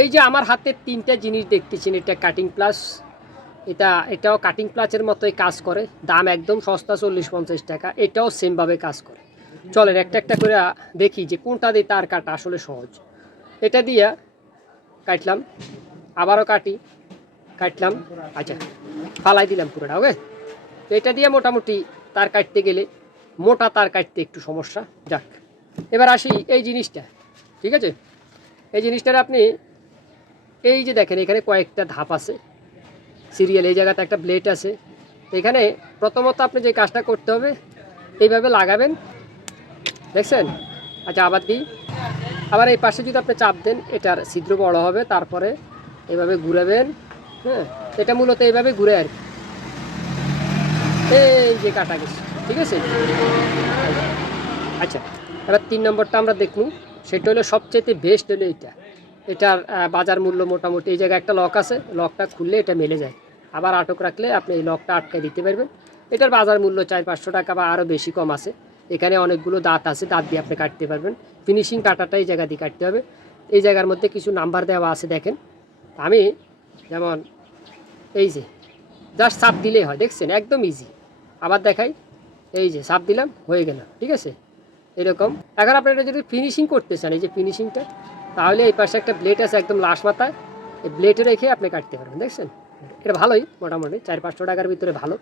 এই যে আমার হাতে তিনটা জিনিস দেখতেছেন, এটা কাটিং প্লাস এটা, এটাও কাটিং প্লাসের মতোই কাজ করে। দাম একদম সস্তা চল্লিশ পঞ্চাশ টাকা। এটাও সেমভাবে কাজ করে। চলেন, একটা একটা করে দেখি যে কোনটা দিয়ে তার কাটা আসলে সহজ। এটা দিয়া কাটলাম, আবারও কাটি, কাটলাম আচ্ছা ফালাই দিলাম পুরোটা ওকে এটা দিয়ে মোটামুটি তার কাটতে গেলে মোটা তার কাটতে একটু সমস্যা। যাক, এবার আসি এই জিনিসটা, ঠিক আছে? এই জিনিসটার আপনি এই যে দেখেন, এখানে কয়েকটা ধাপ আছে। সিরিয়াল এই জায়গাতে একটা ব্লেড আছে। এখানে প্রথমত আপনি যে কাজটা করতে হবে, এইভাবে লাগাবেন। দেখছেন? আচ্ছা আবার দিই। আবার এই পাশে যদি আপনি চাপ দেন, এটার ছিদ্র বড় হবে, তারপরে এভাবে ঘুরাবেন। হ্যাঁ এটা মূলত এইভাবে ঘুরে আর এই যে কাটা গেছে, ঠিক আছে? আচ্ছা এবার তিন নম্বরটা আমরা দেখুন সেটা হলো সবচেয়ে বেস্ট হলো এটা এটার বাজার মূল্য মোটামুটি, এই জায়গায় একটা লক আছে লকটা খুললে এটা মেলে যায়। আবার আটক রাখলে আপনি এই লকটা আটকে দিতে পারবেন। এটার বাজার মূল্য চার পাঁচশো টাকা বা আরও বেশি কম আছে। এখানে অনেকগুলো দাঁত আছে, দাঁত দিয়ে আপনি কাটতে পারবেন। ফিনিশিং কাটাটা এই জায়গা দিয়ে কাটতে হবে। এই জায়গার মধ্যে কিছু নাম্বার দেওয়া আছে, দেখেন। আমি যেমন, এই যে জাস্ট সাপ দিলেই হয়, দেখছেন? একদম ইজি আবার দেখাই, এই যে সাপ দিলাম, হয়ে গেল, ঠিক আছে? এরকম। এখন আপনি এটা যদি ফিনিশিং করতে চান, এই যে ফিনিশিংটা তাহলে এই পাশে একটা ব্লেড আছে একদম লাশ মাথায়। এই ব্লেডে রেখে আপনি কাটতে পারবেন, দেখছেন? এটা ভালোই মোটামুটি, চার পাঁচশো টাকার ভিতরে ভালো।